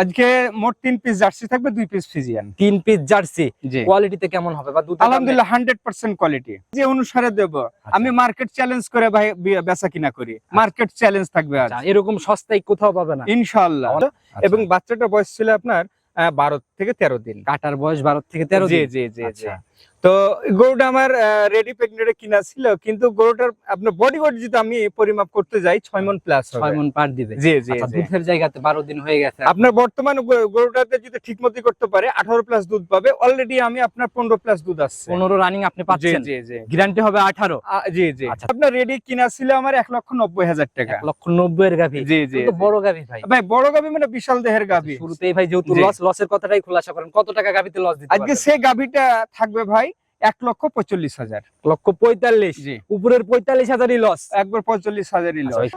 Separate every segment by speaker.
Speaker 1: আজকে মোট তিন পিস জার্সি থাকবে দুই পিস ফিজিয়ান
Speaker 2: তিন পিস জার্সি কোয়ালিটিতে কেমন হবে বা দুধ
Speaker 1: আলহামদুলিল্লাহ হান্ড্রেড পার্সেন্ট কোয়ালিটি যে অনুসারে দেব।
Speaker 2: আচ্ছা।
Speaker 1: আমি মার্কেট চ্যালেঞ্জ করে ভাই বেচা কিনা করি। মার্কেট চ্যালেঞ্জ থাকবে আজ।
Speaker 2: এরকম সস্তায় কোথাও পাবে না।
Speaker 1: ইনশাআল্লাহ। এবং বাচ্চাটা বয়স ছিল আপনার বারো থেকে তেরো দিন।
Speaker 2: কাটার বয়স বারো থেকে তেরো
Speaker 1: জি
Speaker 2: দিন।
Speaker 1: জি জি জি।
Speaker 2: আচ্ছা।
Speaker 1: তো গরুটা আমার রেডি প্রেগনেন্টে কিনা ছিল কিন্তু গরুটার আপনার বডি ওয়েট যদি আমি পরিমাপ করতে যাই ছয় মন প্লাস
Speaker 2: ছয় মন পার দিবে।
Speaker 1: জি জি
Speaker 2: আচ্ছা, দুধের জায়গাতে বারো দিন হয়ে গেছে।
Speaker 1: আপনার বর্তমান গরুটাতে যদি ঠিক মতো করতে পারে আঠারো প্লাস দুধ পাবে। অলরেডি আমি আপনার পনেরো প্লাস দুধ আসছে
Speaker 2: পনেরো রানিং আপনি পাচ্ছেন?
Speaker 1: জি জি।
Speaker 2: গ্যারান্টি হবে আঠারো?
Speaker 1: জি জি।
Speaker 2: আচ্ছা।
Speaker 1: আপনার রেডি কিনা ছিল আমার এক লক্ষ নব্বই হাজার টাকা।
Speaker 2: এক লক্ষ নব্বই এর গাভি।
Speaker 1: জি জি
Speaker 2: তো বড় গাভি ভাই।
Speaker 1: ভাই বড় গাভি মানে বিশাল দেহের গাভি।
Speaker 2: শুরুতেই ভাই যেহেতু লস লসের কথাটাই খোলাসা করেন কত টাকা গাভিতে লস দিতে
Speaker 1: আজকে
Speaker 2: পারবেন?
Speaker 1: সে গাভিটা থাকবে ভাই এক লক্ষ পঁয়তাল্লিশ হাজার।
Speaker 2: লক্ষ পঁয়তাল্লিশ? উপরের পঁয়তাল্লিশ হাজারই লস
Speaker 1: একবার পঁয়তাল্লিশ হাজারই
Speaker 2: আচ্ছা,
Speaker 1: লস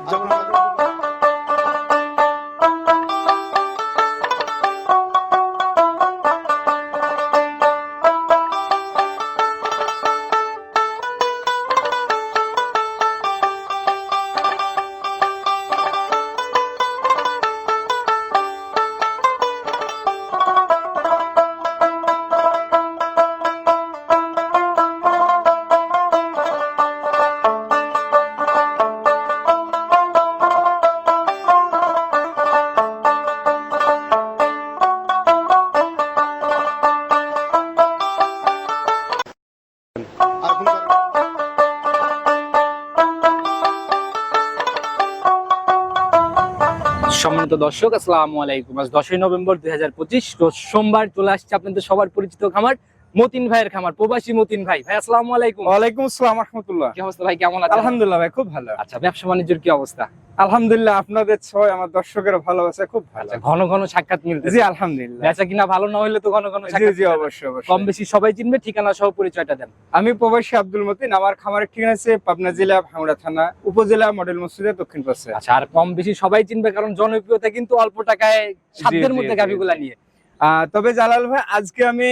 Speaker 2: সম্মানিত দর্শক আসসালামু আলাইকুম। আজ দশই নভেম্বর দুই হাজার পঁচিশ সোমবার চলে আসছে আপনাদের সবার পরিচিত খামার মতিন ভাইয়ের খামার প্রবাসী মতিন ভাই। ভাই আসসালামু আলাইকুম।
Speaker 1: ওয়ালাইকুম আসসালাম রহমতুল্লাহ।
Speaker 2: কি অবস্থা ভাই কেমন আছেন?
Speaker 1: আলহামদুলিল্লাহ ভাই খুব ভালো।
Speaker 2: আচ্ছা ব্যবসা বাণিজ্যের কি অবস্থা?
Speaker 1: আলহামদুলিল্লাহ আপনাদের সবাই আমার দর্শকের ভালোবাসা খুব ভালো।
Speaker 2: আচ্ছা ঘন ঘন সাক্ষাৎ মিলতেছে
Speaker 1: জি আলহামদুলিল্লাহ।
Speaker 2: বেচা কিনা ভালো না হলে তো ঘন ঘন
Speaker 1: জি জি অবশ্যই অবশ্যই।
Speaker 2: কম বেশি সবাই চিনবে ঠিকানা সহ পরিচয়টা দেন।
Speaker 1: আমি প্রবাসী আব্দুল মতিন আমার খামারের ঠিকানা আছে পাবনা জেলা ভাঙড়া থানা উপজেলা মডেল মসজিদের দক্ষিণ পাশে।
Speaker 2: আচ্ছা আর কম বেশি সবাই চিনবে কারণ জনপ্রিয়তা কিন্তু অল্প টাকায় সাধ্যের মধ্যে
Speaker 1: জি,
Speaker 2: গাভিগুলা নিয়ে।
Speaker 1: তবে জালাল ভাই আজকে আমি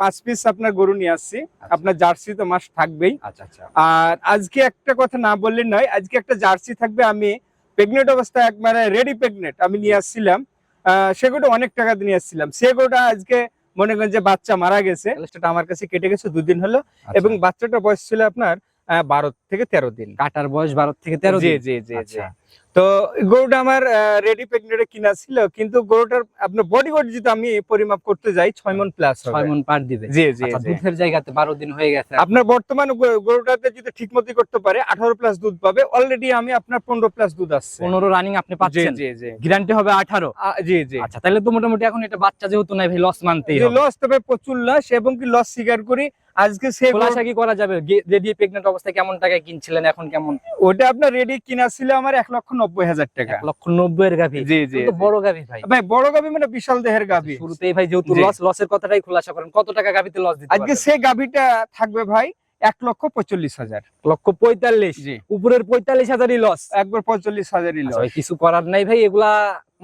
Speaker 1: পাঁচ পিস আপনার গরু নিয়ে আসছি। আপনার জার্সি তো মাস থাকবেই।
Speaker 2: আচ্ছা আচ্ছা।
Speaker 1: আর আজকে একটা কথা না বললে নয় আজকে একটা জার্সি থাকবে আমি প্রেগনেন্ট অবস্থায় একবারে রেডি প্রেগনেন্ট আমি নিয়ে আসছিলাম। আহ, সেগুলো অনেক টাকা দিয়ে নিয়ে আসছিলাম। সেগুলোটা আজকে মনে করেন যে বাচ্চা মারা গেছে। সেটা আমার কাছে কেটে গেছে দুদিন হলো। এবং
Speaker 2: বাচ্চাটা
Speaker 1: বাচ্চাটার বয়স ছিল আপনার আহ, বারো থেকে তেরো দিন।
Speaker 2: কাটার বয়স বারো থেকে তেরো
Speaker 1: জি জি জি।
Speaker 2: আচ্ছা।
Speaker 1: তো গরুটা আমার রেডি প্রেগনেন্টে কিনা ছিল কিন্তু গরুটার আপনার বডি ওয়েট যদি আমি পরিমাপ করতে যাই ছয় মন প্লাস
Speaker 2: ছয় মন পার দিবে।
Speaker 1: জি জি
Speaker 2: আচ্ছা, দুধের জায়গাতে বারো দিন হয়ে গেছে।
Speaker 1: আপনার বর্তমান গরুটাতে যদি ঠিক মতো করতে পারে আঠারো প্লাস দুধ পাবে। অলরেডি আমি আপনার পনেরো প্লাস দুধ আসছে
Speaker 2: পনেরো রানিং আপনি পাচ্ছেন।
Speaker 1: জি জি।
Speaker 2: গ্যারান্টি হবে আঠারো।
Speaker 1: জি জি।
Speaker 2: আচ্ছা তাহলে তো মোটামুটি এখন এটা বাচ্চা যেহেতু নাই ভাই লস মানতেই হবে।
Speaker 1: লস তবে প্রচুর লস এবং কি লস স্বীকার করি আজকে সে
Speaker 2: খোলাসা কি করা যাবে? রেডি প্রেগনেন্ট অবস্থায় কেমন টাকায় কিনছিলেন এখন কেমন?
Speaker 1: ওটা আপনার রেডি কিনা ছিল আমার এক লক্ষ নব্বই হাজার টাকা।
Speaker 2: লক্ষ নব্বই এর গাভি?
Speaker 1: জি জি
Speaker 2: বড় গাভি ভাই।
Speaker 1: ভাই বড় গাভি মানে বিশাল দেহের গাভি।
Speaker 2: শুরুতেই ভাই যেহেতু লস লসের কথাটাই খোলাসা করেন কত টাকা গাভিতে লস দিতে
Speaker 1: আজকে সেই গাভিটা থাকবে ভাই এক লক্ষ পঁয়তাল্লিশ হাজার।
Speaker 2: লক্ষ পঁয়তাল্লিশ। উপরের পঁয়তাল্লিশ হাজারই লস
Speaker 1: একবার পঁয়তাল্লিশ হাজারই লস
Speaker 2: কিছু করার নাই ভাই এগুলা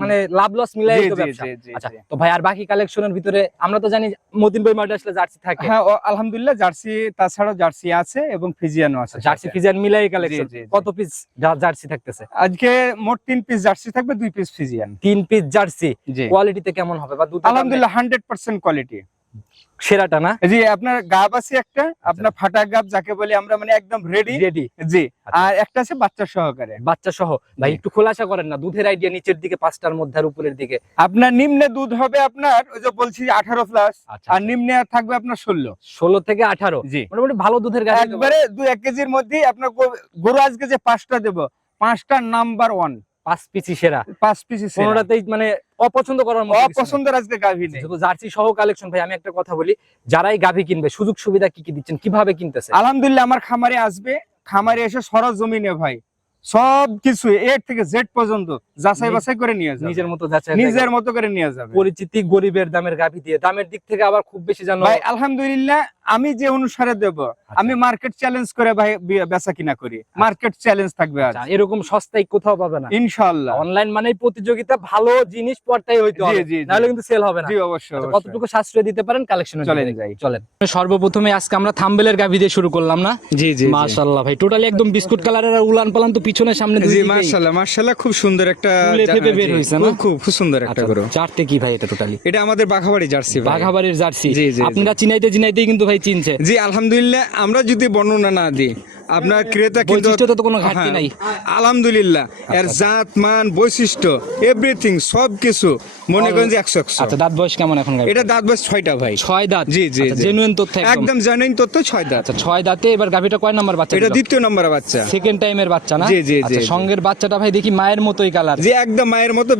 Speaker 2: মানে লাভ লস মিলাই তো ব্যবসা। আচ্ছা তো ভাই আর বাকি কালেকশনের ভিতরে আমরা তো জানি মতিন বই মার্ডার আসলে জার্সি থাকে।
Speaker 1: হ্যাঁ আলহামদুলিল্লাহ জার্সি তাছাড়া জার্সি আছে এবং ফিজিয়ানও আছে
Speaker 2: জার্সি ফিজিয়ান মিলাই কালেকশন। কত পিস জার্সি থাকতেছে?
Speaker 1: আজকে মোট তিন পিস জার্সি থাকবে দুই পিস ফিজিয়ান
Speaker 2: তিন পিস জার্সি কোয়ালিটিতে কেমন হবে? বা দুটো
Speaker 1: আলহামদুলিল্লাহ হান্ড্রেড পার্সেন্ট কোয়ালিটি
Speaker 2: সেরাটা না?
Speaker 1: জি আপনার গাব আছে একটা আপনার ফাটা গাব যাকে বলে আমরা মানে একদম রেডি
Speaker 2: রেডি
Speaker 1: জি।
Speaker 2: আচ্ছা।
Speaker 1: আর একটা আছে বাচ্চা সহকারে।
Speaker 2: বাচ্চা সহ ভাই একটু খোলাসা করেন না দুধের আইডিয়া নিচের দিকে পাঁচটার মধ্যে আর উপরের দিকে।
Speaker 1: আপনার নিম্নে দুধ হবে আপনার ওই যে বলছি আঠারো প্লাস
Speaker 2: আচ্ছা
Speaker 1: আর নিম্নে থাকবে আপনার ষোলো।
Speaker 2: ষোলো থেকে আঠারো?
Speaker 1: জি।
Speaker 2: মোটামুটি ভালো দুধের গাড়ি
Speaker 1: একবারে দু এক কেজির মধ্যেই আপনার গরু আজকে যে পাঁচটা দেবো পাঁচটা নাম্বার ওয়ান
Speaker 2: পাঁচ পিসি সেরা।
Speaker 1: পাঁচ পিস
Speaker 2: পনেরোটাতেই মানে অপছন্দ করার মতো
Speaker 1: অপছন্দের আজকে গাভী নেই।
Speaker 2: যেহেতু জার্সি সহ কালেকশন ভাই আমি একটা কথা বলি যারাই গাভী কিনবে সুযোগ সুবিধা কি কি দিচ্ছেন কীভাবে কিনতেছে?
Speaker 1: আলহামদুলিল্লাহ আমার খামারে আসবে খামারে এসে সরজ জমিনে ভাই সব কিছু এ থেকে জেড পর্যন্ত যাচাই বাছাই করে নিয়ে যাবে।
Speaker 2: নিজের মতো
Speaker 1: নিজের মতো করে নিয়ে যাবে।
Speaker 2: পরিচিতি গরিবের দামের গাভী দিয়ে দামের দিক থেকে আবার খুব বেশি জানো
Speaker 1: ভাই আলহামদুলিল্লাহ আমি যে অনুসারে দেব আমি মার্কেট চ্যালেঞ্জ করে ভাই বেচা কিনা করি। মার্কেট চ্যালেঞ্জ থাকবে
Speaker 2: আচ্ছা, এরকম সস্তায় কোথাও পাবে না।
Speaker 1: ইনশাআল্লাহ।
Speaker 2: অনলাইন মানে প্রতিযোগিতা ভালো জিনিস পড়তাই হইতে হবে। নাহলে কিন্তু সেল হবে না।
Speaker 1: জি অবশ্যই
Speaker 2: আচ্ছা, কতটুকু সাশ্রয় দিতে পারেন কালেকশন
Speaker 1: চলেন যাই।
Speaker 2: চলেন। সর্বপ্রথমে আজকে আমরা থাম্বেলের গাভি দিয়ে শুরু করলাম না?
Speaker 1: জি জি
Speaker 2: মাশাআল্লাহ ভাই টোটালি একদম বিস্কুট কালারের আর উলান পালান তো পিছনে সামনে
Speaker 1: জি
Speaker 2: দিকেই।
Speaker 1: মার্শাল্লাহ মার্শাল্লাহ খুব সুন্দর একটা
Speaker 2: ফুলে বের
Speaker 1: জি,
Speaker 2: হয়েছে না?
Speaker 1: খুব খুব সুন্দর একটা
Speaker 2: আচ্ছা,
Speaker 1: গরু।
Speaker 2: চারটে কি ভাই এটা টোটালি
Speaker 1: এটা আমাদের বাঘাবাড়ি জার্সি ভাই।
Speaker 2: বাঘাবাড়ির জার্সি। আপনারা চিনাইতে চিনাইতেই কিন্তু ভাই চিনছে।
Speaker 1: জি আলহামদুলিল্লাহ আমরা যদি বর্ণনা না দিই আপনার ক্রেতা কিন্তু
Speaker 2: তো কোনো ঘাটতি
Speaker 1: হ্যাঁ,
Speaker 2: নাই।
Speaker 1: আলহামদুলিল্লাহ এর জাত মান বৈশিষ্ট্য এভরিথিং সব কিছু মনে করেন যে একশো একশো।
Speaker 2: আচ্ছা দাঁত বয়স কেমন এখন
Speaker 1: এটা দাঁত বয়স ছয়টা ভাই।
Speaker 2: ছয় দাঁত?
Speaker 1: জি জি জি।
Speaker 2: জেনুইন তথ্য একদম।
Speaker 1: জানেন তথ্য ছয় দাঁত।
Speaker 2: আচ্ছা ছয় দাঁতে এবার গাভিটা কয় নাম্বার বাচ্চা
Speaker 1: এটা দ্বিতীয় নম্বর বাচ্চা।
Speaker 2: সেকেন্ড টাইমের বাচ্চা না?
Speaker 1: জি, জি, জি,
Speaker 2: আচ্ছা, সঙ্গের বাচ্চাটা ভাই দেখি মায়ের মতোই কালার
Speaker 1: যে একদম মায়ের মতো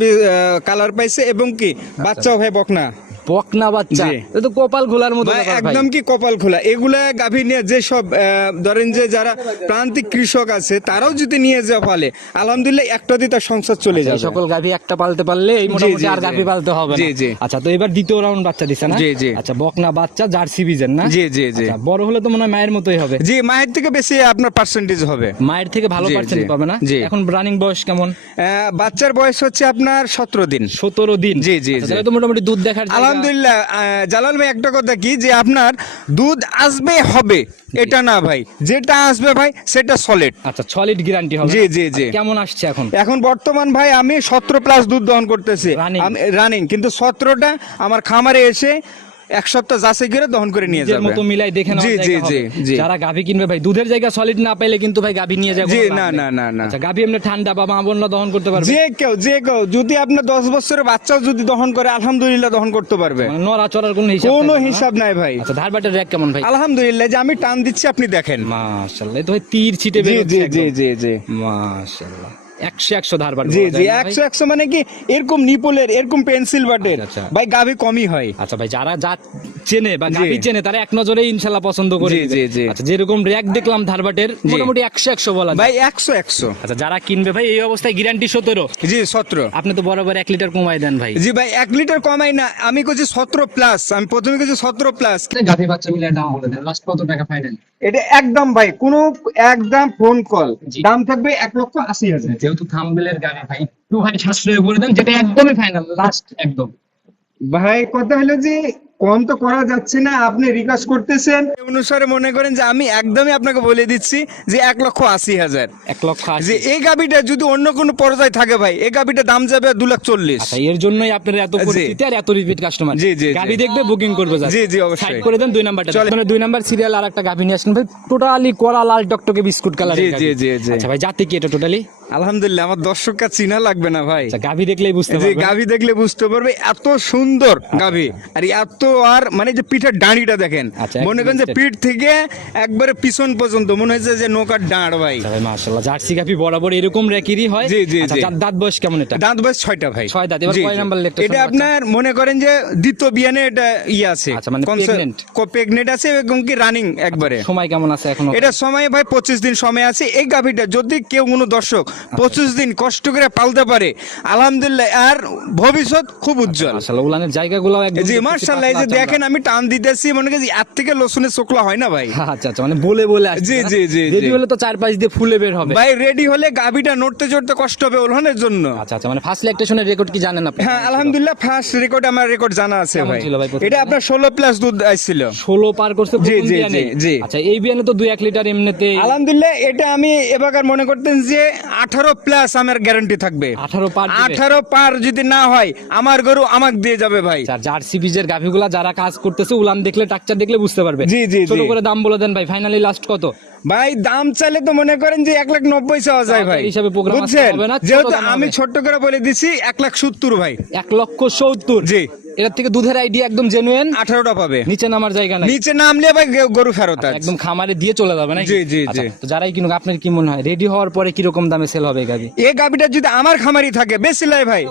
Speaker 1: কালার পাইছে এবং কি? বাচ্চাও ভাই বকনা।
Speaker 2: বকনা বাচ্চা। এটা তো কপাল খোলার মতো।
Speaker 1: একদম কি কপাল খোলা? এগুলা গাভী নিয়ে যে সব ধরেন যে যারা প্রান্তিক কৃষক আছে তারাও যদি নিয়ে যাওয়া আলহামদুলিল্লাহ একটা দিয়ে তার সংসার চলে যাবে।
Speaker 2: সকল গাভি একটা পালতে পারলে এই মোটামুটি আর। গাভি পালতে হবে
Speaker 1: জি, জি।
Speaker 2: আচ্ছা তো এবার দ্বিতীয় রাউন্ড বাচ্চা দিছে না?
Speaker 1: জি, জি।
Speaker 2: আচ্ছা বকনা বাচ্চা জার্সি বিজেন না?
Speaker 1: জি জি জি।
Speaker 2: আচ্ছা, বড় হলে তো মনে হয় মায়ের মতোই হবে।
Speaker 1: জি মায়ের থেকে বেশি আপনার পার্সেন্টেজ হবে।
Speaker 2: মায়ের থেকে ভালো
Speaker 1: জি,
Speaker 2: পার্সেন্ট
Speaker 1: জি।
Speaker 2: পাবে না? এখন রানিং বয়স কেমন?
Speaker 1: বাচ্চার বয়স হচ্ছে আপনার সতেরো দিন।
Speaker 2: সতেরো দিন।
Speaker 1: জি, জি,
Speaker 2: আচ্ছা, তো মোটামুটি দুধ দেখার
Speaker 1: আলহামদুলিল্লাহ জালাল ভাই একটা কথা কি যে আপনার দুধ আসবে হবে। এটা না ভাই যেটা আসবে ভাই সেটা সলিড
Speaker 2: আচ্ছা সলিড গ্যারান্টি হবে।
Speaker 1: জি, জি, জি।
Speaker 2: কেমন আসছে এখন?
Speaker 1: এখন বর্তমান ভাই আমি সতেরো প্লাস দুধ দহন করতেছি? রানিং কিন্তু সতেরোটা আমার খামারে এসে এক সপ্তাহ যাচাই করে দহন করে নিয়ে যাবে।
Speaker 2: মতো মিলাই দেখে
Speaker 1: জি জি জি জি।
Speaker 2: যারা গাভি কিনবে ভাই দুধের জায়গা সলিড না পাইলে কিন্তু ভাই গাভি নিয়ে যাবে
Speaker 1: জি না না না না।
Speaker 2: আচ্ছা গাভি এমনি ঠান্ডা বা মা বোনরা দহন করতে পারবে?
Speaker 1: যে কেউ যে কেউ যদি আপনার দশ বছরের বাচ্চাও যদি দহন করে আলহামদুলিল্লাহ দহন করতে পারবে।
Speaker 2: মানে নড়া চড়ার কোনো হিসাব
Speaker 1: কোনো হিসাব নাই ভাই।
Speaker 2: আচ্ছা ধারবাটের র্যাক কেমন ভাই?
Speaker 1: আলহামদুলিল্লাহ যে আমি টান দিচ্ছি আপনি দেখেন।
Speaker 2: মাশাআল্লাহ তো ভাই তীর ছিটে বের
Speaker 1: জি জি জি জি।
Speaker 2: মাশাআল্লাহ 100 100 ধারবাট
Speaker 1: জি জি
Speaker 2: ভাই?
Speaker 1: একশো একশো মানে কি এরকম নিপলের এরকম পেন্সিল বাটের।
Speaker 2: আচ্ছা, আচ্ছা।
Speaker 1: ভাই গাভি কমই হয়।
Speaker 2: আচ্ছা ভাই যারা যা চেনে বা
Speaker 1: জি।
Speaker 2: গাভি চেনে তারা এক নজরে ইনশাআল্লাহ পছন্দ করে
Speaker 1: জি, জি, জি।
Speaker 2: আচ্ছা যেরকম র্যাক দেখলাম ধারবাটের মোটামুটি 100 100 বলা
Speaker 1: ভাই একশো একশো।
Speaker 2: আচ্ছা যারা কিনবে ভাই এই অবস্থায় গ্যারান্টি 17
Speaker 1: জি সতেরো।
Speaker 2: আপনি তো বরাবর এক লিটার কমাই দেন ভাই।
Speaker 1: জি ভাই এক লিটার কমাই না আমি করছি সতেরো প্লাস আমি প্রথমে করছি সতেরো প্লাস
Speaker 2: গাভি বাচ্চা মিলে দাম বলে দেন লাস্ট কত টাকা ফাইনাল
Speaker 1: এটা একদম ভাই কোনো একদম ফোন কল দাম থাকবে এক লক্ষ আশি হাজার।
Speaker 2: যেহেতু থাম্বেলের গাড়ি ভাই একটু ভাই সাশ্রয় করে দেন যেটা একদমই ফাইনাল লাস্ট একদম
Speaker 1: ভাই কথা হলো যে কম তো করা যাচ্ছে না আপনি রিকোয়েস্ট করতেছেন এই অনুসারে মনে করেন যে আমি একদমই আপনাকে বলে দিচ্ছি যে এক লক্ষ আশি হাজার
Speaker 2: এক লক্ষ
Speaker 1: যে এই গাবিটা যদি অন্য কোনো পর্যায়ে থাকে ভাই এই গাবিটা দাম যাবে দু লাখ চল্লিশ
Speaker 2: আচ্ছা এর জন্যই আপনার এত। পরিচিতি আর এত রিপিট কাস্টমার
Speaker 1: জি, জি।
Speaker 2: গাভি দেখবে বুকিং করবে।
Speaker 1: জি, জি, অবশ্যই।
Speaker 2: করে দেন দুই নাম্বারটা
Speaker 1: চলে।
Speaker 2: মানে দুই নাম্বার সিরিয়াল আর একটা গাভি নিয়ে আসেন ভাই টোটালি কলা লাল টকটকে বিস্কুট কালার
Speaker 1: জি, জি, জি, জি।
Speaker 2: আচ্ছা ভাই জাতি কি এটা টোটালি
Speaker 1: আলহামদুলিল্লাহ আমার দর্শককে চিনা লাগবে না ভাই।
Speaker 2: আচ্ছা গাভি দেখলেই বুঝতে
Speaker 1: গাভি দেখলে বুঝতে পারবে এত সুন্দর গাভি। আর এত আর মানে যে পিঠের ডাঁড়িটা দেখেন
Speaker 2: আচ্ছা,
Speaker 1: মনে করেন যে পিঠ থেকে একবারে পিছন পর্যন্ত মনে হচ্ছে যে নৌকার ডাঁড় ভাই।
Speaker 2: আচ্ছা মাশাআল্লাহ জার্সি গাভি বরাবর এরকম রেকিরই হয়?
Speaker 1: জি, জি,
Speaker 2: আচ্ছা
Speaker 1: জি।
Speaker 2: দাঁত বয়স কেমন এটা?
Speaker 1: দাঁত বয়স ছয়টা ভাই।
Speaker 2: ছয় দাঁত, এবার কয় নাম্বার
Speaker 1: এটা আপনার মনে করেন যে দ্বিতীয় বিয়ানে এটা ইয়ে আছে
Speaker 2: আচ্ছা, মানে pregnant।
Speaker 1: প্রেগনেন্ট আছে এবং কি রানিং একবারে।
Speaker 2: সময় কেমন আছে এখনও?
Speaker 1: এটা সময় ভাই পঁচিশ দিন সময় আছে এই গাভিটা যদি কেউ কোনো দর্শক পঁচিশ দিন কষ্ট করে পালতে পারে। আলহামদুলিল্লাহ আর ভবিষ্যৎ খুব উজ্জ্বল।
Speaker 2: মাশাআল্লাহ উলানের জায়গাগুলো
Speaker 1: জি মার্শাল্লাহ এই যে দেখেন আমি টান দিতেছি মনে করি এর থেকে লসুনের চোখলা হয় না ভাই?
Speaker 2: আচ্ছা আচ্ছা মানে বলে বলে
Speaker 1: জি, জি, জি,
Speaker 2: রেডি হলে তো চার পাঁচ দিয়ে ফুলে বের হবে।
Speaker 1: ভাই রেডি হলে গাভিটা নড়তে চড়তে কষ্ট হবে ওলহানের জন্য।
Speaker 2: আচ্ছা আচ্ছা মানে ফার্স্ট ল্যাকটেশনের রেকর্ড কি জানেন আপনি?
Speaker 1: হ্যাঁ আলহামদুলিল্লাহ ফার্স্ট রেকর্ড আমার রেকর্ড জানা আছে ভাই। এটা আপনার ষোলো প্লাস দুধ আসছিল
Speaker 2: ষোলো পার করছে
Speaker 1: জি, জি, জি।
Speaker 2: আচ্ছা এই বিয়ানে তো দুই এক লিটার এমনিতে
Speaker 1: আলহামদুলিল্লাহ এটা আমি এবার মনে করতেন যে আঠারো প্লাস আমার গ্যারান্টি থাকবে।
Speaker 2: আঠারো পার
Speaker 1: আঠারো পার যদি না হয় আমার গরু আমাকে দিয়ে যাবে ভাই।
Speaker 2: আচ্ছা, জার্সি বীজের গাভিগুলা যারা কাজ করতেছে উলান দেখলে টাকচার দেখলে বুঝতে পারবে।
Speaker 1: জি, জি,
Speaker 2: ছোট। করে দাম বলে দেন ভাই ফাইনালি লাস্ট কত?
Speaker 1: ভাই দাম চাইলে তো মনে করেন যে এক লাখ নব্বই চাওয়া যায় ভাই।
Speaker 2: হিসাবে আসতে
Speaker 1: বুঝছেন? যেহেতু আমি ছোট্ট করে বলে দিছি এক লাখ সত্তর ভাই।
Speaker 2: এক লক্ষ সত্তর।
Speaker 1: জি।
Speaker 2: এটার থেকে দুধের আইডিয়া একদম জেনুইন
Speaker 1: আঠারোটা পাবে।
Speaker 2: নিচে নামার জায়গা নাই।
Speaker 1: নিচে নামলে ভাই গরু ফেরত আছে।
Speaker 2: একদম খামারে দিয়ে চলে যাবে না
Speaker 1: জি, জি, জি।
Speaker 2: তো যারাই কিনুক আপনার কি মনে হয়? রেডি হওয়ার পরে কীরকম দামে সেল হবে গাভি?
Speaker 1: এই গাবিটা যদি আমার খামারি থাকে বেশি লাই ভাই।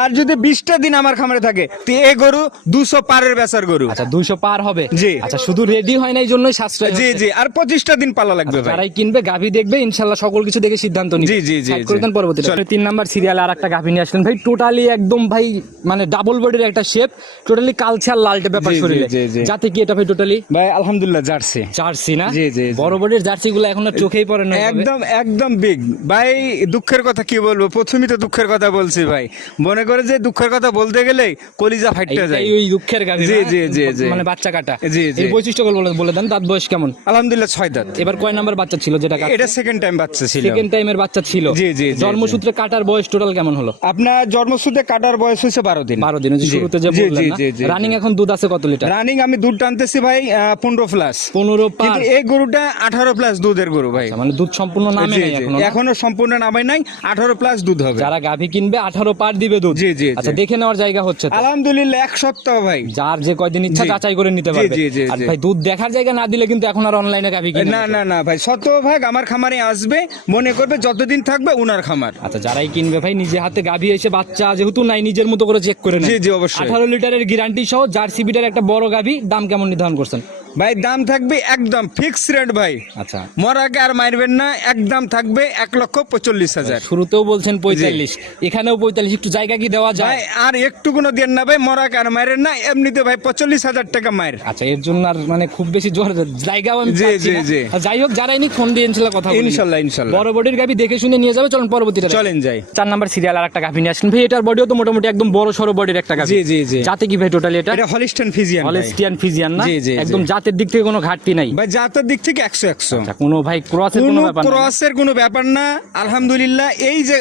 Speaker 1: আর যদি বিশটা দিন আমার খামারে থাকে তো এই গরু দুশো পারের বেচার গরু।
Speaker 2: আচ্ছা দুইশো পার হবে?
Speaker 1: জি।
Speaker 2: আচ্ছা শুধু রেডি হয় না এই জন্যই সাশ্রয়
Speaker 1: জি জি আর পঁচিশটা দিন পালা লাগবে ভাই।
Speaker 2: যারাই কিনবে গাভি দেখবে ইনশাল্লাহ সকল কিছু দেখে সিদ্ধান্ত নিবে।
Speaker 1: জি, জি, জি,
Speaker 2: পরবর্তীতে। তিন নাম্বার সিরিয়াল আর একটা গাভি নিয়ে আসলেন। ভাই টোটালি একদম ভাই মানে ডাবল বডির একটা শেপ টেপ টোটালি কালচে আর লালটে ব্যাপার শরীরে। যাতে কি এটা ভাই টোটালি
Speaker 1: ভাই আলহামদুলিল্লাহ জার্সি।
Speaker 2: জার্সি না?
Speaker 1: জি, জি।
Speaker 2: বড় বড়ের জার্সি গুলো এখন আর চোখেই পড়ে না
Speaker 1: একদম একদম বিগ ভাই দুঃখের কথা কি বলব? প্রথমেই তো দুঃখের কথা বলছি ভাই। মনে করে যে দুঃখের কথা বলতে গেলে কলিজা ফাইটটা যায়।
Speaker 2: ওই দুঃখের
Speaker 1: জি, জি, জি, জি।
Speaker 2: মানে বাচ্চা কাটা।
Speaker 1: জি, জি।
Speaker 2: এই বৈশিষ্ট্যগুলো বলে বলে দেন দাঁত বয়স কেমন?
Speaker 1: আলহামদুলিল্লাহ ছয় দাঁত।
Speaker 2: এবার কয় নাম্বার বাচ্চা ছিল যেটা
Speaker 1: এটা সেকেন্ড টাইম বাচ্চা ছিল।
Speaker 2: সেকেন্ড টাইমের বাচ্চা ছিল।
Speaker 1: জি, জি,
Speaker 2: জন্মসূত্রে কাটার বয়স টোটাল কেমন হলো?
Speaker 1: আপনার জন্মসূত্রে কাটার বয়স হচ্ছে বারো দিন।
Speaker 2: বারো দিন শুরুতে যে বললেন রানিং এখন দুধ আছে কত লিটার?
Speaker 1: রানিং আমি দুধ টানতেছি ভাই পনেরো প্লাস
Speaker 2: পনেরো
Speaker 1: কিন্তু এই গরুটা আঠারো প্লাস দুধের গরু ভাই।
Speaker 2: মানে দুধ সম্পূর্ণ নামে এখনও
Speaker 1: এখনও সম্পূর্ণ নামে নাই আঠারো প্লাস দুধ হবে।
Speaker 2: যারা গাভী কিনবে আঠারো পার দিবে দুধ।
Speaker 1: জি, জি।
Speaker 2: আচ্ছা দেখে নেওয়ার জায়গা হচ্ছে
Speaker 1: আলহামদুলিল্লাহ এক সপ্তাহ ভাই।
Speaker 2: যার যে কয়দিন ইচ্ছা যাচাই করে নিতে পারবে।
Speaker 1: জি, জি,
Speaker 2: আর ভাই দুধ দেখার জায়গা না দিলে কিন্তু এখন আর অনলাইনে গাভী কিনে
Speaker 1: না না না ভাই শতভাগ আমার খামারে আসবে মনে করবে যতদিন থাকবে উনার খামার।
Speaker 2: আচ্ছা যারাই কিনবে ভাই নিজে হাতে গাভী এসে বাচ্চা যেহেতু নাই নিজের মতো করে চেক করে নেয়
Speaker 1: জি, জি, অবশ্যই।
Speaker 2: লিটারের গ্যারান্টি সহ জার্সি বিটার একটা বড় গাভী দাম কেমন নির্ধারণ করছেন?
Speaker 1: ভাই দাম থাকবে একদম ফিক্স রেট ভাই।
Speaker 2: আচ্ছা।
Speaker 1: মরাকে আর মারবেন না একদম থাকবে এক লক্ষ পঁয়তাল্লিশ হাজার।
Speaker 2: শুরুতেও বলছেন পঁয়তাল্লিশ এখানেও পঁয়তাল্লিশ একটু জায়গা কি দেওয়া যায়?
Speaker 1: আর একটু কোনো দেন না ভাই মরাকে আর মারেন না এমনিতে ভাই পঁয়তাল্লিশ হাজার টাকা মায়ের
Speaker 2: আচ্ছা এর জন্য আর মানে খুব বেশি জোর জায়গাও আমি
Speaker 1: জি, জি, জি।
Speaker 2: যাই হোক যারাই নি ফোন দিয়ে ইনশাল্লাহ কথা
Speaker 1: ইনশাল্লাহ ইনশাল্লাহ।
Speaker 2: বড় বডির গাভি দেখে শুনে নিয়ে যাবে চলুন পরবর্তীটা
Speaker 1: চলেন যাই।
Speaker 2: চার নাম্বার সিরিয়াল আর একটা গাভি নিয়ে আসেন। ভাই এটার বডিও তো মোটামুটি একদম বড় সড়ো বডির একটা গাভি।
Speaker 1: জি, জি, জি।
Speaker 2: যাতে কি ভাই টোটালি এটা?
Speaker 1: এটা হলিস্টান ফিজিয়ান।
Speaker 2: হলেস্টিয়ান ফিজিয়ান না?
Speaker 1: জি, জি, জি।
Speaker 2: একদম জাতের দিক থেকে কোনো ঘাটতি নাই।
Speaker 1: ভাই জাতের দিক থেকে একশো একশো।
Speaker 2: আচ্ছা, কোনো ভাই ক্রসের কোনো ব্যাপার
Speaker 1: ক্রসের কোনো ব্যাপার না আলহামদুলিল্লাহ। এই যে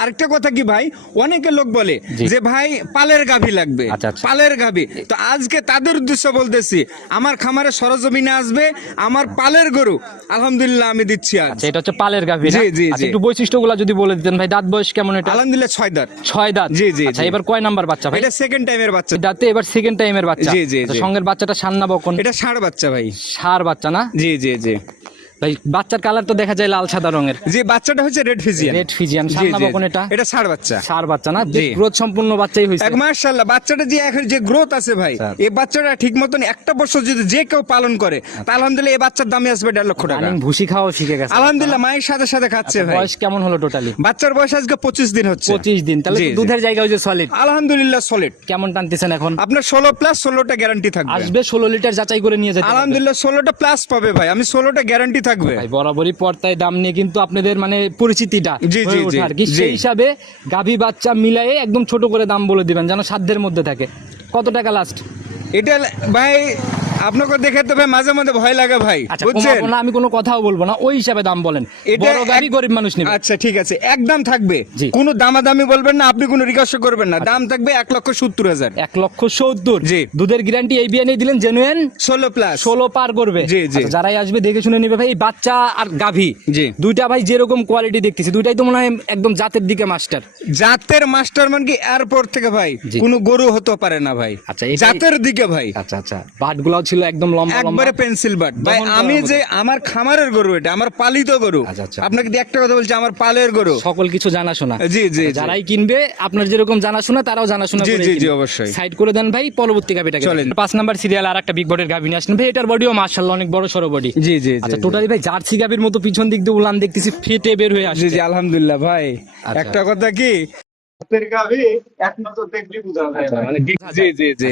Speaker 1: আরেকটা কথা কি ভাই অনেকে লোক বলে যে ভাই পালের গাভী লাগবে।
Speaker 2: আচ্ছা, আচ্ছা।
Speaker 1: পালের গাভী। তো আজকে তাদের উদ্দেশ্য বলতেছি আমার খামারে সরজমিনে আসবে আমার পালের গরু আলহামদুলিল্লাহ আমি দিচ্ছি আজ।
Speaker 2: এটা হচ্ছে পালের গাভি না?
Speaker 1: জি, জি,
Speaker 2: আচ্ছা একটু বৈশিষ্ট্যগুলো যদি বলে দিতেন ভাই দাঁত বয়স কেমন এটা?
Speaker 1: আলহামদুলিল্লাহ ছয় দাঁত।
Speaker 2: ছয় দাঁত?
Speaker 1: জি, জি,
Speaker 2: আচ্ছা এবার কয় নাম্বার বাচ্চা ভাই?
Speaker 1: এটা সেকেন্ড টাইমের বাচ্চা।
Speaker 2: দাঁতে এবার সেকেন্ড টাইমের বাচ্চা।
Speaker 1: জি, জি, জি।
Speaker 2: সঙ্গের বাচ্চাটা সান্না বকন।
Speaker 1: এটা ষাঁড় বাচ্চা ভাই?
Speaker 2: সার বাচ্চা না?
Speaker 1: জি জি জি।
Speaker 2: ভাই বাচ্চার কালার তো দেখা যায় লাল সাদা রঙের।
Speaker 1: যে বাচ্চাটা হচ্ছে রেড ফিজিয়ান
Speaker 2: রেড ফিজিয়ান বকন এটা?
Speaker 1: এটা ষাঁড় বাচ্চা।
Speaker 2: সার বাচ্চা না। গ্রোথ সম্পূর্ণ বাচ্চাই হয়েছে
Speaker 1: এক মাশাআল্লাহ বাচ্চাটা যে এখন যে গ্রোথ আছে ভাই
Speaker 2: আচ্ছা।
Speaker 1: এই বাচ্চাটা ঠিক মতন একটা বছর যদি যে কেউ পালন করে তা আলহামদুলিল্লাহ এই বাচ্চার দামে আসবে দেড় লক্ষ টাকা।
Speaker 2: ভুসি খাওয়া শিখে গেছে।
Speaker 1: আলহামদুলিল্লাহ মায়ের সাথে সাথে খাচ্ছে ভাই।
Speaker 2: বয়স কেমন হলো টোটালি
Speaker 1: বাচ্চার বয়স আজকে পঁচিশ দিন হচ্ছে।
Speaker 2: পঁচিশ দিন। তাহলে। দুধের জায়গা হয়েছে সলিড
Speaker 1: আলহামদুলিল্লাহ সলিড
Speaker 2: কেমন টানতেছেন এখন?
Speaker 1: আপনার ষোলো প্লাস ষোলোটা গ্যারান্টি থাকবে।
Speaker 2: আসবে ষোলো লিটার যাচাই করে নিয়ে যেতে
Speaker 1: আলহামদুলিল্লাহ ষোলোটা প্লাস পাবে ভাই। আমি ষোলোটা গ্যারান্টি থাকবে।
Speaker 2: ভাই বরাবরই পর্দায় দাম নিয়ে কিন্তু আপনাদের মানে পরিচিতিটা
Speaker 1: জি, জি, জি,
Speaker 2: আর কি সেই হিসাবে গাভী বাচ্চা মিলাই একদম ছোট করে দাম বলে দিবেন যেন সাধ্যের মধ্যে থাকে। কত টাকা লাস্ট
Speaker 1: এটা ভাই আপনাকে দেখে তো ভাই মাঝে মাঝে ভয় লাগে ভাই
Speaker 2: আচ্ছা
Speaker 1: বুঝছেন?
Speaker 2: না আমি কোনো কথাও বলব না ওই হিসাবে দাম বলেন। বড় গাড়ি গরিব মানুষ নেবে।
Speaker 1: আচ্ছা ঠিক আছে একদম থাকবে। কোনো দামাদামি বলবেন না আপনি কোনো রিকোয়েস্ট করবেন না। দাম থাকবে এক লক্ষ সত্তর হাজার।
Speaker 2: এক লক্ষ সত্তর।
Speaker 1: জি।
Speaker 2: দুধের গ্যারান্টি এই বিয়ে দিলেন জেনুয়েন
Speaker 1: ষোলো প্লাস
Speaker 2: ষোলো পার করবে।
Speaker 1: জি, জি।
Speaker 2: আচ্ছা, যারাই আসবে দেখে শুনে নেবে ভাই বাচ্চা আর গাভী।
Speaker 1: জি।
Speaker 2: দুইটা ভাই যেরকম কোয়ালিটি দেখতেছি দুইটাই তো মনে হয় একদম জাতের দিকে মাস্টার
Speaker 1: জাতের মাস্টার মান কি এয়ারপোর্ট থেকে ভাই। কোনো গরু হতে পারে না ভাই।
Speaker 2: আচ্ছা,
Speaker 1: জাতের দিকে ভাই।
Speaker 2: আচ্ছা আচ্ছা বাট গুলাও ছিল একদম লম্বা
Speaker 1: একবারে পেন্সিল বাট ভাই আমি যে আমার খামারের গরু এটা আমার পালিত গরু।
Speaker 2: আচ্ছা, আচ্ছা।
Speaker 1: আপনাকে একটা কথা বলছি আমার পালের গরু।
Speaker 2: সকল কিছু জানাশোনা।
Speaker 1: জি, জি,
Speaker 2: আচ্ছা,
Speaker 1: জি।
Speaker 2: যারাই কিনবে আপনার যেরকম জানাশোনা তারাও জানাশোনা
Speaker 1: জি, জি, জি, অবশ্যই।
Speaker 2: সাইড করে দেন ভাই পরবর্তী গাভিটাকে
Speaker 1: চলেন।
Speaker 2: পাঁচ নাম্বার সিরিয়াল আর একটা বিগ বডির গাভি নিয়ে আসেন ভাই এটার বডিও মাশাআল্লাহ অনেক বড় সরো বডি
Speaker 1: জি জি
Speaker 2: আচ্ছা টোটালি ভাই জার্সি গাভির মতো পিছন দিক দিয়ে উলান দেখতেছি ফেটে বের হয়ে আসছে
Speaker 1: জি জি আলহামদুলিল্লাহ ভাই। একটা কথা কি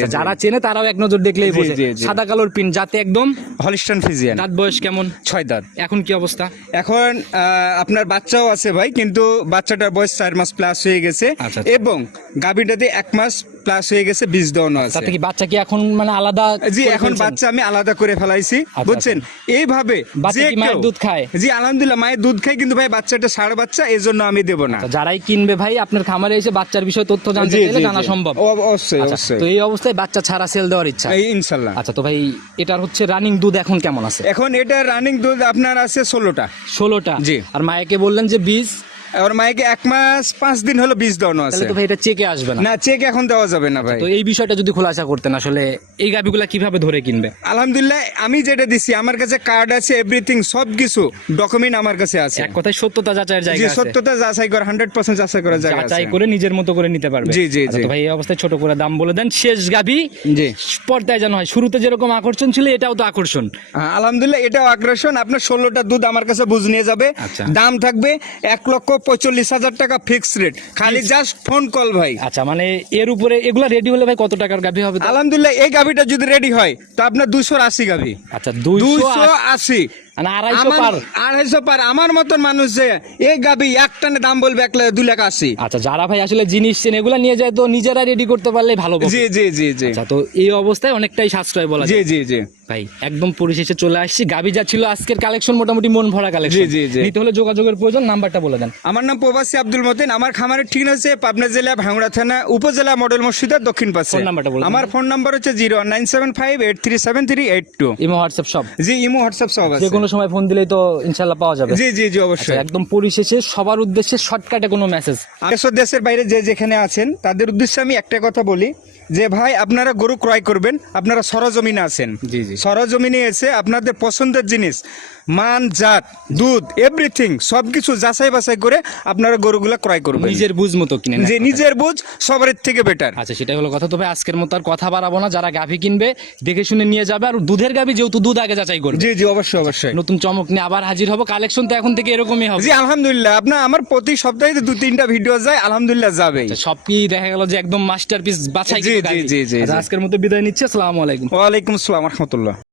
Speaker 2: যারা চেনে তারাও এক নজর দেখলেই বোঝে।
Speaker 1: জি, জি।
Speaker 2: সাদা কালোর পিন যাতে একদম?
Speaker 1: Holstein Friesian.
Speaker 2: দাঁত বয়স কেমন?
Speaker 1: ছয় দাঁত।
Speaker 2: এখন কি অবস্থা?
Speaker 1: এখন আহ, আপনার বাচ্চাও আছে ভাই কিন্তু বাচ্চাটার বয়স চার মাস প্লাস হয়ে গেছে।
Speaker 2: আচ্ছা, আচ্ছা।
Speaker 1: এবং গাভীটাতে এক মাস প্লাস হয়ে গেছে বীজ দেওয়ানো আছে।
Speaker 2: তাতে কি বাচ্চা কি এখন মানে আলাদা
Speaker 1: জি এখন বাচ্চা আমি আলাদা করে ফেলাইছি
Speaker 2: আচ্ছা,
Speaker 1: বুঝছেন? এইভাবে যে
Speaker 2: মায়ের দুধ খায়?
Speaker 1: জি আলহামদুলিল্লাহ মায়ের দুধ খায় কিন্তু ভাই বাচ্চাটা ষাড় বাচ্চা এই জন্য আমি দেবো না।
Speaker 2: আচ্ছা, যারাই কিনবে ভাই আপনার খামারে এসে বাচ্চার বিষয়ে তথ্য জানতে চাইলে জানা সম্ভব।
Speaker 1: অবশ্যই
Speaker 2: আচ্ছা,
Speaker 1: অবশ্যই।
Speaker 2: তো এই অবস্থায় বাচ্চা ছাড়া সেল দেওয়ার ইচ্ছা।
Speaker 1: এই ইনশাল্লাহ।
Speaker 2: আচ্ছা তো ভাই এটার হচ্ছে রানিং দুধ এখন কেমন আছে?
Speaker 1: এখন এটা রানিং দুধ আপনার আছে ষোলোটা।
Speaker 2: ষোলোটা।
Speaker 1: জি।
Speaker 2: আর মায়াকে বললেন যে বীজ
Speaker 1: আর মাইকে এক মাস পাঁচ দিন হলো বীজ দেওয়ানো আছে।
Speaker 2: তো ভাই এটা চেকে আসবে না।
Speaker 1: না চেক এখন দেওয়া যাবে না ভাই।
Speaker 2: তো এই বিষয়টা যদি খোলাসা করতেন আসলে এই গাভিগুলা কীভাবে ধরে কিনবে?
Speaker 1: আলহামদুলিল্লাহ আমি যেটা দিছি আমার কাছে কার্ড আছে এভরিথিং সব কিছু ডকুমেন্ট আমার কাছে আছে।
Speaker 2: এক কথায় সত্যতা যাচাইয়ের জায়গা আছে।
Speaker 1: সত্যতা যাচাই করে হান্ড্রেড পার্সেন্ট যাচাই করা জায়গা আছে।
Speaker 2: যাচাই করে নিজের মতো করে নিতে পারবে।
Speaker 1: জি, জি,
Speaker 2: আচ্ছা,
Speaker 1: জি।
Speaker 2: তো ভাই এই অবস্থায় ছোট করে দাম বলে দেন। শেষ গাভি
Speaker 1: জি।
Speaker 2: পর্দায় যেন হয়। শুরুতে যেরকম আকর্ষণ ছিল এটাও তো আকর্ষণ।
Speaker 1: আলহামদুলিল্লাহ এটাও আকর্ষণ। আপনার ষোলোটা দুধ আমার কাছে বুঝ নিয়ে যাবে।
Speaker 2: আচ্ছা।
Speaker 1: দাম থাকবে এক লক্ষ পঁয়তাল্লিশ হাজার টাকা ফিক্স রেট খালি জাস্ট ফোন কল ভাই।
Speaker 2: আচ্ছা মানে এর উপরে এগুলা রেডি হলে ভাই কত টাকার গাভি হবে
Speaker 1: আলহামদুলিল্লাহ এই গাভিটা যদি রেডি হয় তো আপনার দুশো আশি গাভি।
Speaker 2: আচ্ছা দুইশো
Speaker 1: আশি।
Speaker 2: মানে আড়াইশো পার।
Speaker 1: আমার মতন মানুষ যে এই গাভি এক টানে দাম বলবে এক লাখ লাখ আশি।
Speaker 2: আচ্ছা যারা ভাই আসলে জিনিস চেন এগুলা নিয়ে যায় তো নিজেরা রেডি করতে পারলে ভালো profit।
Speaker 1: জি জি জি জি।
Speaker 2: আচ্ছা তো এই অবস্থায় অনেকটাই সাশ্রয় বলা
Speaker 1: জি
Speaker 2: যায়।
Speaker 1: জি জি।
Speaker 2: ভাই একদম পরিশেষে চলে আসছি। গাবি যা ছিল আজকের কালেকশন মোটামুটি মন ভরা কালেকশন
Speaker 1: জি, জি।
Speaker 2: নিতে হলে যোগাযোগের প্রয়োজন নাম্বারটা বলে দেন।
Speaker 1: আমার নাম প্রবাসী আব্দুল মতিন। আমার খামারের ঠিকানা হচ্ছে পাবনা জেলা ভাঙড়া থানা উপজেলা মডেল মসজিদের দক্ষিণ পাশে।
Speaker 2: ফোন নাম্বারটা বলুন।
Speaker 1: আমার ফোন নাম্বার হচ্ছে zero nine seven five eight three seven three eight two.
Speaker 2: Imo WhatsApp সব।
Speaker 1: জি ইমো হোয়াটসঅ্যাপ সব
Speaker 2: যে
Speaker 1: আছে।
Speaker 2: কোনো সময় ফোন দিলেই তো ইনশাল্লাহ পাওয়া যাবে।
Speaker 1: জি জি জি
Speaker 2: আচ্ছা,
Speaker 1: অবশ্যই
Speaker 2: একদম পরিশেষে সবার উদ্দেশ্যে শর্টকাটে কোনো মেসেজ
Speaker 1: দেশ দেশের বাইরে যে যেখানে আছেন তাদের উদ্দেশ্যে আমি একটা কথা বলি। যে ভাই আপনারা গরু ক্রয় করবেন আপনারা সরজমিনে আছেন।
Speaker 2: জি, জি।
Speaker 1: সরজমিনে এসে আপনাদের পছন্দের জিনিস মান জাত দুধ এভরিথিং সবকিছু যাচাই বাছাই করে আপনারা গরুগুলা ক্রয় করবেন।
Speaker 2: নিজের বুঝ মতো কিনে
Speaker 1: যে নিজের বুঝ সবার থেকে বেটার
Speaker 2: আচ্ছা সেটাই হলো কথা। তবে আজকের মতো আর কথা বাড়াবো না। যারা গাভি কিনবে দেখে শুনে নিয়ে যাবে। আর দুধের গাভি যেহেতু দুধ আগে যাচাই করবে।
Speaker 1: জি জি অবশ্যই অবশ্যই।
Speaker 2: নতুন চমক নিয়ে আবার হাজির হব। কালেকশন তো এখন থেকে এরকমই হবে।
Speaker 1: জি আলহামদুলিল্লাহ। আপনার আমার প্রতি সপ্তাহে দু তিনটা ভিডিও যায় আলহামদুলিল্লাহ যাবে
Speaker 2: আচ্ছা, সব কি দেখা গেল যে একদম মাস্টারপিস বাছাই
Speaker 1: জি, জি, জি, জি, জি।
Speaker 2: আজকের মতো বিদায় নিচ্ছি। আসসালামু আলাইকুম।
Speaker 1: ওয়ালাইকুম আসসালাম রহমতুল্লাহ।